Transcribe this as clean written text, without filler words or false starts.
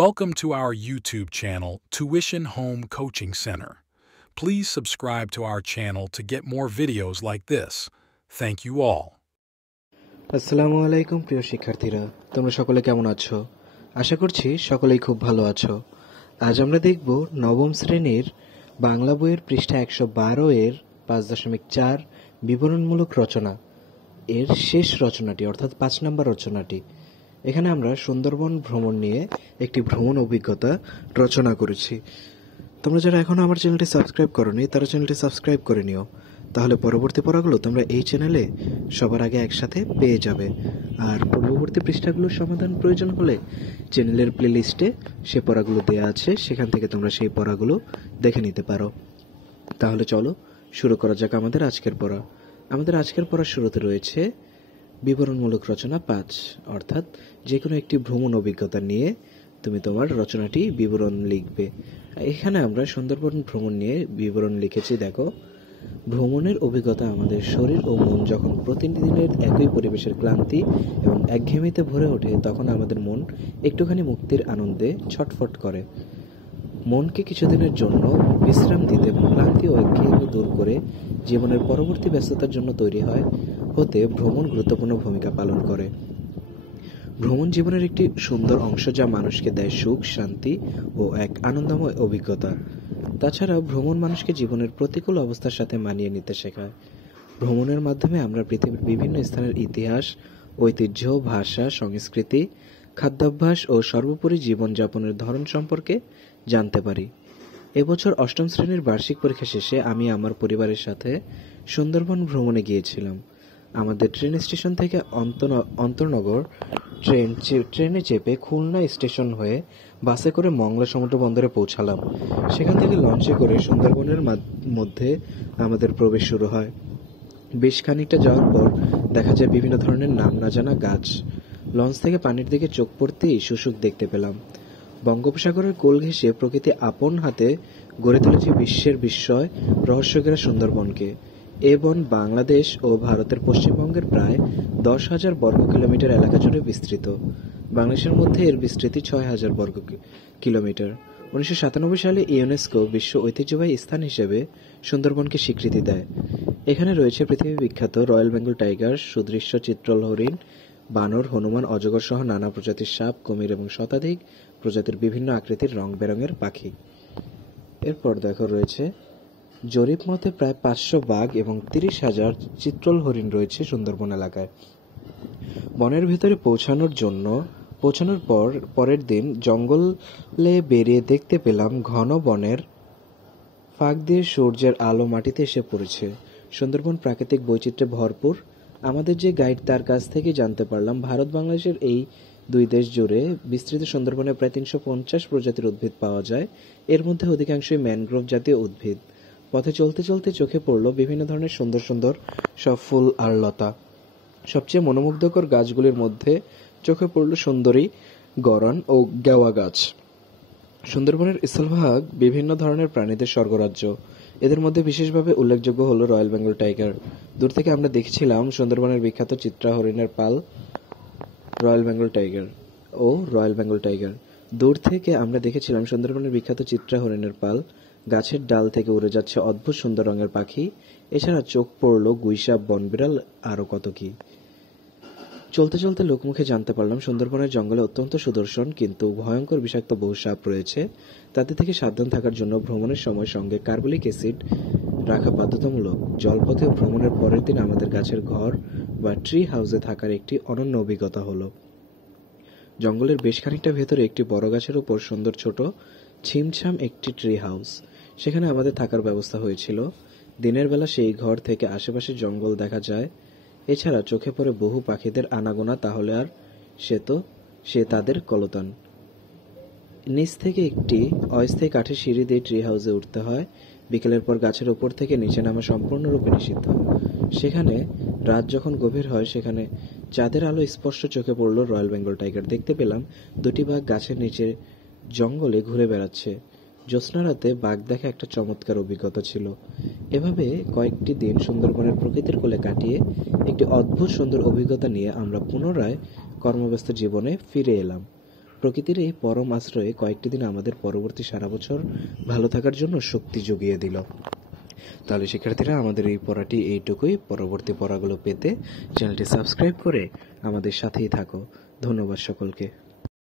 Welcome to our YouTube channel, Tuition Home Coaching Center. Please subscribe to our channel to get more videos like this. Thank you all. আসসালামু আলাইকুম প্রিয় শিক্ষার্থীরা, তোমরা সকলে কেমন আছো? আশা করছি সকলেই খুব ভালো আছো। আজ আমরা দেখব নবম শ্রেণীর বাংলা বইয়ের পৃষ্ঠা 112 এর 5.4 বিবরণমূলক রচনা এর শেষ রচনাটি অর্থাৎ 5 নম্বর রচনাটি। এখানে আমরা সুন্দরবন ভ্রমণ নিয়ে একটি ভ্রমণ অভিজ্ঞতা রচনা করেছি। তোমরা যারা এখনো আমার চ্যানেলটি সাবস্ক্রাইব করোনি তারা চ্যানেলটি সাবস্ক্রাইব করে নিও, তাহলে পরবর্তী পড়াগুলো তোমরা এই চ্যানেলে সবার আগে একসাথে পেয়ে যাবে। আর পূর্ববর্তী পৃষ্ঠাগুলোর সমাধান প্রয়োজন হলে চ্যানেলের প্লেলিস্টে সে পড়াগুলো দেওয়া আছে, সেখান থেকে তোমরা সেই পড়াগুলো দেখে নিতে পারো। তাহলে চলো শুরু করা যাক আমাদের আজকের পড়া। আমাদের আজকের পড়ার শুরুতে রয়েছে বিবরণমূলক রচনা 5, অর্থাৎ যে কোনো একটি ভ্রমণ অভিজ্ঞতা নিয়ে তুমি তোমার রচনাটি বিবরণ লিখবে। এখানে আমরা সুন্দরবন ভ্রমণ নিয়ে বিবরণ লিখেছি। দেখো, ভ্রমণের অভিজ্ঞতা আমাদের শরীর ও মন যখন প্রতিদিনের একই পরিবেশের ক্লান্তি এবং একঘেয়েমিতে ভরে ওঠে, তখন আমাদের মন একটুখানি মুক্তির আনন্দে ছটফট করে। মনকে কিছুদিনের জন্য বিশ্রাম দিতে এবং ক্লান্তি ও একঘেয়েমি দূর করে জীবনের পরবর্তী ব্যস্ততার জন্য তৈরি হতে ভ্রমণ গুরুত্বপূর্ণ ভূমিকা পালন করে। ভ্রমণ জীবনের একটি সুন্দর অংশ যা মানুষকে দেয় সুখ, শান্তি ও এক আনন্দময় অভিজ্ঞতা। তাছাড়া ভ্রমণ মানুষকে জীবনের প্রতিকূল অবস্থার সাথে মানিয়ে নিতে শেখায়। ভ্রমণের মাধ্যমে আমরা পৃথিবীর বিভিন্ন স্থানের ইতিহাস, ঐতিহ্য, ভাষা, সংস্কৃতি, খাদ্যাভ্যাস ও সর্বোপরি জীবনযাপনের ধরন সম্পর্কে জানতে পারি। এবছর 8ম শ্রেণীর বার্ষিক পরীক্ষা শেষে আমি আমার পরিবারের সাথে সুন্দরবন ভ্রমণে গিয়েছিলাম। আমাদের ট্রেন স্টেশন থেকে অন্তর্নগর ট্রেনে চেপে খুলনা স্টেশন হয়ে বাসে করে মংলা সমুদ্র বন্দরে পৌঁছালাম। সেখান থেকে লঞ্চে করে সুন্দরবনের মধ্যে আমাদের প্রবেশ শুরু হয়। বেশ খানিকটা যাওয়ার পর দেখা যায় বিভিন্ন ধরনের নাম না জানা গাছ। লঞ্চ থেকে পানির দিকে চোখ পড়তেই শুশুক দেখতে পেলাম। বঙ্গোপসাগরের কোল ঘেঁষে প্রকৃতি আপন হাতে গড়ে তুলেছে বিশ্বের বিস্ময় রহস্যঘেরা সুন্দরবনকে। এ বন বাংলাদেশ ও ভারতের পশ্চিমবঙ্গের প্রায় 10,000 বর্গ কিলোমিটার এলাকা জুড়ে বিস্তৃত। বাংলাদেশের মধ্যে এর বিস্তৃতি 6,000 বর্গ কিলোমিটার। 1997 সালে ইউনেস্কো বিশ্ব ঐতিহ্যবাহী স্থান হিসেবে সুন্দরবনকে স্বীকৃতি দেয়। এখানে রয়েছে পৃথিবী বিখ্যাত রয়্যাল বেঙ্গল টাইগার, সুদৃশ্য চিত্রল হরিণ, বানর, হনুমান, অজগর সহ নানা প্রজাতির সাপ, কুমির এবং শতাধিক প্রজাতির বিভিন্ন আকৃতির রং বেরঙের পাখি। এরপর দেখো রয়েছে জরিপ মতে প্রায় 500 বাঘ এবং 30,000 চিত্রল হরিণ রয়েছে সুন্দরবন এলাকায়। বনের ভেতরে পৌঁছানোর পরের দিন জঙ্গলে বেরিয়ে দেখতে পেলাম ঘন বনের ফাঁক দিয়ে সূর্যের আলো মাটিতে এসে পড়েছে। সুন্দরবন প্রাকৃতিক বৈচিত্র্যে ভরপুর। আমাদের যে গাইড তার কাছ থেকে জানতে পারলাম ভারত বাংলাদেশের এই দুই দেশ জুড়ে বিস্তৃত সুন্দরবনে প্রায় 350 প্রজাতির উদ্ভিদ পাওয়া যায়। এর মধ্যে অধিকাংশই ম্যানগ্রোভ জাতীয় উদ্ভিদ। পথে চলতে চলতে চোখে পড়ল বিভিন্ন ধরনের সুন্দর সুন্দর সব ফুল আর লতা। সবচেয়ে মনোমুগ্ধকর গাছগুলির মধ্যে চোখে পড়ল সুন্দরী, গরান ও গেওয়া গাছ। সুন্দরবনের স্থলভাগ বিভিন্ন ধরনের প্রাণীদের স্বর্গরাজ্য। এদের মধ্যে বিশেষভাবে উল্লেখযোগ্য হল রয়্যাল বেঙ্গল টাইগার। দূর থেকে আমরা দেখছিলাম সুন্দরবনের বিখ্যাত চিত্রা হরিণের পাল রয়্যাল বেঙ্গল টাইগার। দূর থেকে আমরা দেখেছিলাম সুন্দরবনের বিখ্যাত চিত্রা হরিণের পাল। গাছের ডাল থেকে উড়ে যাচ্ছে অদ্ভুত সুন্দর রঙের পাখি। এছাড়া চোখ পড়ল গুইসাপ, বনবিড়াল, আরো কত কি। চলতে চলতে লোকমুখে জানতে পারলাম সুন্দরবনের জঙ্গলে অত্যন্ত সুদর্শন কিন্তু ভয়ঙ্কর বিষাক্ত বহু সাপ রয়েছে। তাদের থেকে সাবধান থাকার জন্য ভ্রমণের সময় সঙ্গে কার্বলিক অ্যাসিড রাখা বাধ্যতামূলক। জলপথে ভ্রমণের পরের দিন আমাদের গাছের ঘর বা ট্রি হাউসে থাকার একটি অনন্য অভিজ্ঞতা হলো। জঙ্গলের বেশ খানিকটা ভেতরে একটি বড় গাছের উপর সুন্দর ছোট ছিমছাম একটি ট্রি হাউস। সেখানে আমাদের থাকার ব্যবস্থা হয়েছিল। দিনের বেলা সেই ঘর থেকে আশেপাশে জঙ্গল দেখা যায়। এছাড়া চোখে পড়ে বহু পাখিদের আনাগোনা, তাহলে আর সে তাদের কলতান। নিচ থেকে একটি অস্থায়ী কাঠের সিঁড়ি দিয়ে ট্রি হাউসে উঠতে হয়। বিকেলের পর গাছের উপর থেকে নিচে নামা সম্পূর্ণরূপে নিষিদ্ধ। সেখানে রাত যখন গভীর হয় সেখানে চাঁদের আলো স্পষ্ট চোখে পড়ল রয়্যাল বেঙ্গল টাইগার। দেখতে পেলাম 2টি বাঘ গাছের নিচে জঙ্গলে ঘুরে বেড়াচ্ছে। জ্যোৎস্না রাতে বাঘ দেখা একটা চমৎকার অভিজ্ঞতা ছিল। এভাবে কয়েকটি দিন সুন্দরবনের প্রকৃতির কোলে কাটিয়ে একটি অদ্ভুত সুন্দর অভিজ্ঞতা নিয়ে আমরা পুনরায় কর্মব্যস্ত জীবনে ফিরে এলাম। প্রকৃতির এই পরম আশ্রয়ে কয়েকটি দিন আমাদের পরবর্তী সারা বছর ভালো থাকার জন্য শক্তি জুগিয়ে দিল। তাহলে শিক্ষার্থীরা, আমাদের এই পড়াটি এইটুকুই। পরবর্তী পড়াগুলো পেতে চ্যানেলটি সাবস্ক্রাইব করে আমাদের সাথেই থাকো। ধন্যবাদ সকলকে।